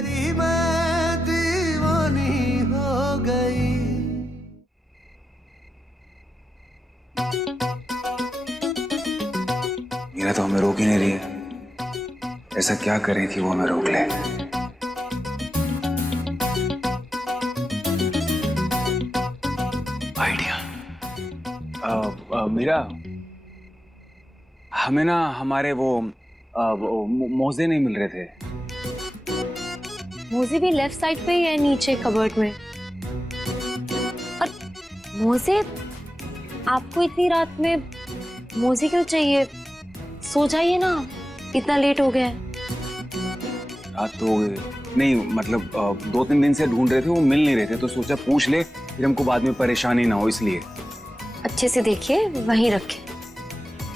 तेरी मैं दीवानी हो गई। मीरा तो हमें रोक ही नहीं रही है। ऐसा क्या करें कि वो हमें रोक ले? आइडिया। मीरा, हमें ना हमारे वो मोजे नहीं मिल रहे थे। मोजे भी लेफ्ट साइड पे ही है नीचे कबर्ड में। और मोजे आपको इतनी रात में मोजे क्यों चाहिए? सो जाइए ना, इतना लेट हो गया है। रात तो हो गई। नहीं मतलब 2-3 दिन से ढूंढ रहे थे, वो मिल नहीं रहे थे, तो सोचा पूछ ले, फिर हमको बाद में परेशानी ना हो इसलिए। अच्छे से देखिए, वहीं रखे।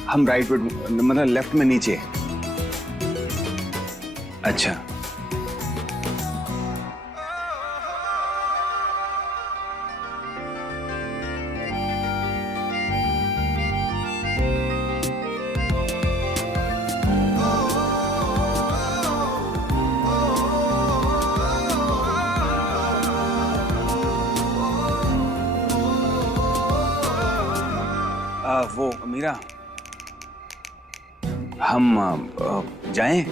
हम राइट मतलब लेफ्ट में नीचे। अच्छा वो मीरा, हम जाएं?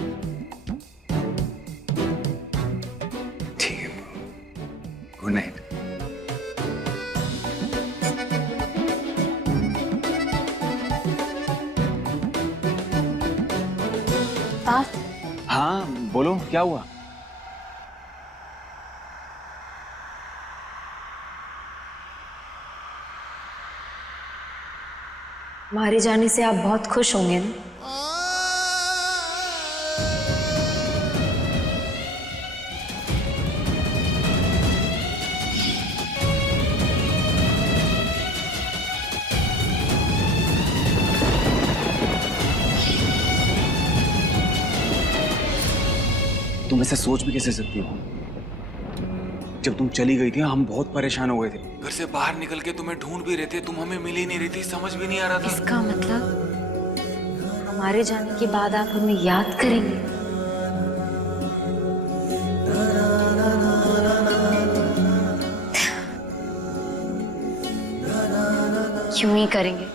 ठीक है, गुड नाइट। हाँ बोलो, क्या हुआ? मारे जाने से आप बहुत खुश होंगे ना? तुम ऐसे सोच भी कैसे सकती हो? जब तुम चली गई थी हम बहुत परेशान हो गए थे। घर से बाहर निकल के तुम्हें ढूंढ भी रहे थे, तुम हमें मिल ही नहीं रही थी, समझ भी नहीं आ रहा था। इसका मतलब हमारे जाने के बाद आप हमें याद करेंगे? क्यों ही करेंगे?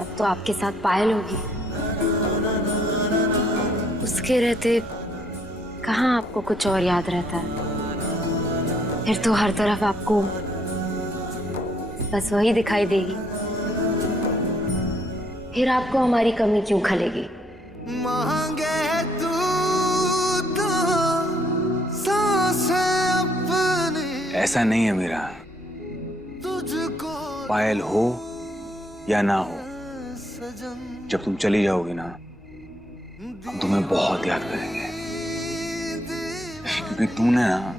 अब तो आपके साथ पायल होगी। उसके रहते कहाँ आपको कुछ और याद रहता है? फिर तो हर तरफ आपको बस वही दिखाई देगी। फिर आपको हमारी कमी क्यों खलेगी? मांगे तू तो सांसें अपनी। ऐसा नहीं है मीरा, तुझको पायल हो या ना हो, जब तुम चली जाओगी ना हम तुम्हें बहुत याद करेंगे, क्योंकि तुमने ना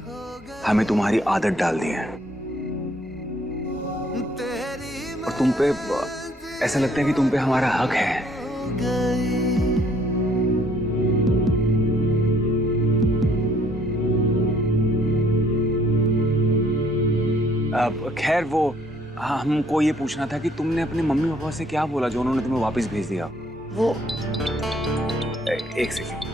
हमें तुम्हारी आदत डाल दी है। और तुम पे ऐसा लगता है कि तुम पे हमारा हक है। अब खैर वो हमको ये पूछना था कि तुमने अपने मम्मी पापा से क्या बोला जो उन्होंने तुम्हें वापस भेज दिया? वो एक सेकंड।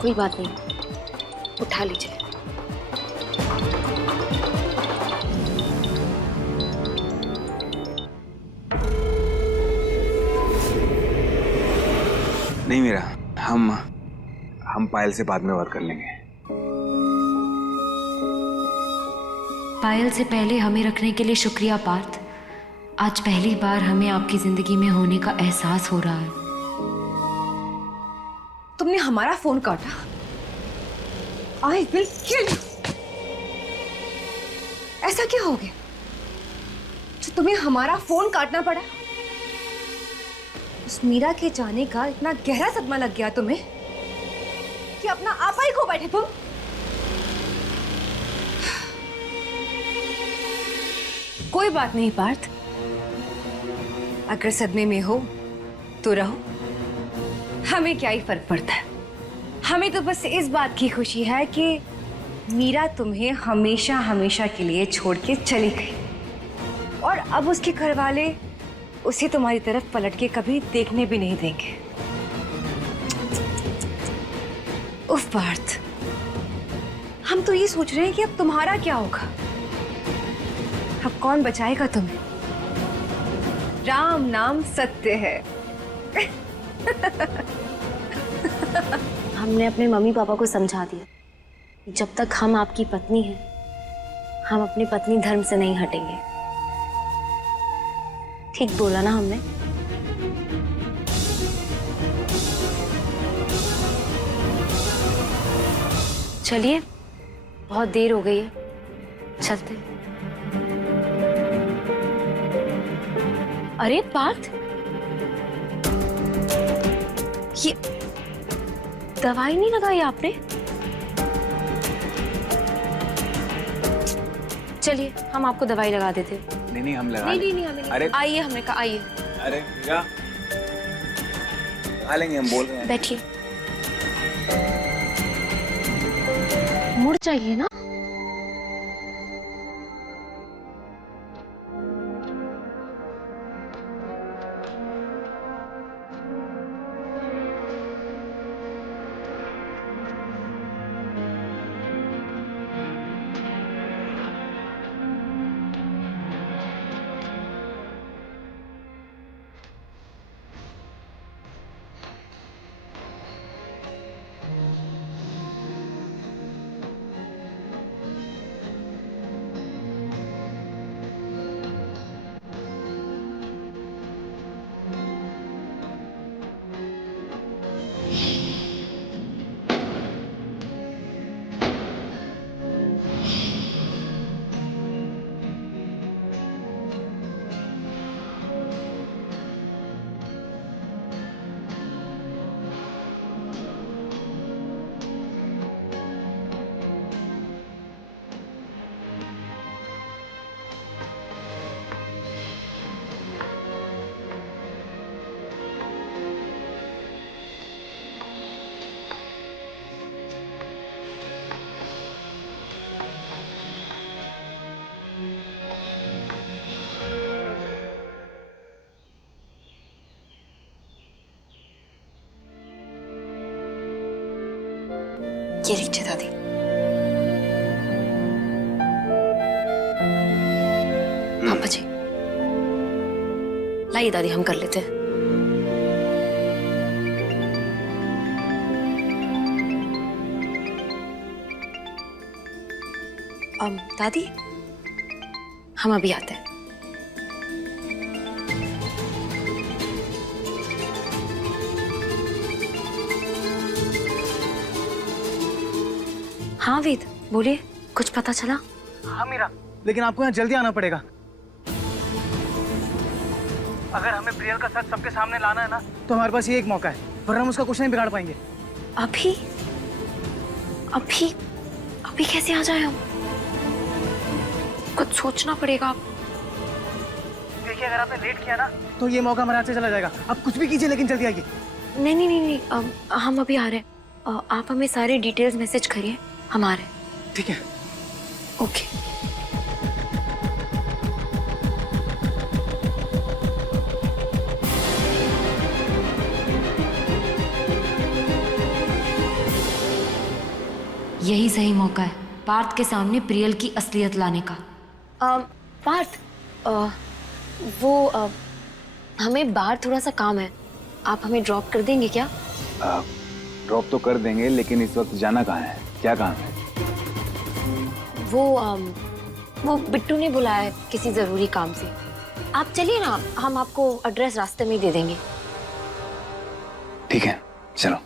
कोई बात नहीं, उठा लीजिए। नहीं मीरा, हम पायल से बाद में बात कर लेंगे। पायल से पहले हमें रखने के लिए शुक्रिया पार्थ। आज पहली बार हमें आपकी जिंदगी में होने का एहसास हो रहा है। तुमने हमारा फोन काटा। I will kill you. ऐसा क्या हो गया जो तुम्हें हमारा फोन काटना पड़ा? उस मीरा के जाने का इतना गहरा सदमा लग गया तुम्हें कि अपना आपा ही खो बैठे तुम। कोई बात नहीं पार्थ, अगर सदमे में हो तो रहो, हमें क्या ही फर्क पड़ता है। हमें तो बस इस बात की खुशी है कि मीरा तुम्हें हमेशा हमेशा के लिए छोड़ के चली गई। और अब उसके घर वाले उसे तुम्हारी तरफ पलट के कभी देखने भी नहीं देंगे। उफ पार्थ, हम तो ये सोच रहे हैं कि अब तुम्हारा क्या होगा। अब कौन बचाएगा तुम्हें? राम नाम सत्य है। हमने अपने मम्मी पापा को समझा दिया कि जब तक हम आपकी पत्नी हैं, हम अपनी पत्नी धर्म से नहीं हटेंगे। ठीक बोला ना हमने? चलिए, बहुत देर हो गई है, चलते हैं। अरे पार्थ, ये दवाई नहीं लगाई आपने? चलिए, हम आपको दवाई लगा देते हैं। नहीं हम लगा नहीं हमें नहीं। अरे आइए, हमने कहा आइए। अरे क्या खा लेंगे, हम बोल रहे हैं। बैठिए। मुड़ जाइए ना। ये लीजिए दादी। पापा जी, लाइए दादी, हम कर लेते हैं। दादी, हम अभी आते हैं। हाँ वेद, बोलिए, कुछ पता चला? हाँ मीरा, लेकिन आपको यहाँ जल्दी आना पड़ेगा। अगर हमें प्रियल का सच सबके सामने लाना है ना, तो हमारे पास ये एक मौका है, वरना हम उसका कुछ नहीं बिगाड़ पाएंगे। अभी अभी अभी कैसे आ जाए हम? कुछ सोचना पड़ेगा। देखिए, अगर आपने लेट किया ना, तो ये मौका हमारे हाथ से चला जाएगा। आप कुछ भी कीजिए, लेकिन जल्दी आइए। नहीं, हम अभी आ रहे हैं। आप हमें सारे डिटेल्स मैसेज करिए, हम आ रहे हैं। ठीक है। ओके। यही सही मौका है पार्थ के सामने प्रियल की असलियत लाने का। पार्थ, हमें बाहर थोड़ा सा काम है, आप हमें ड्रॉप कर देंगे क्या? ड्रॉप तो कर देंगे, लेकिन इस वक्त जाना कहाँ है, क्या काम है? वो बिट्टू ने बुलाया है किसी जरूरी काम से। आप चलिए ना, हम आपको एड्रेस रास्ते में दे देंगे। ठीक है, चलो।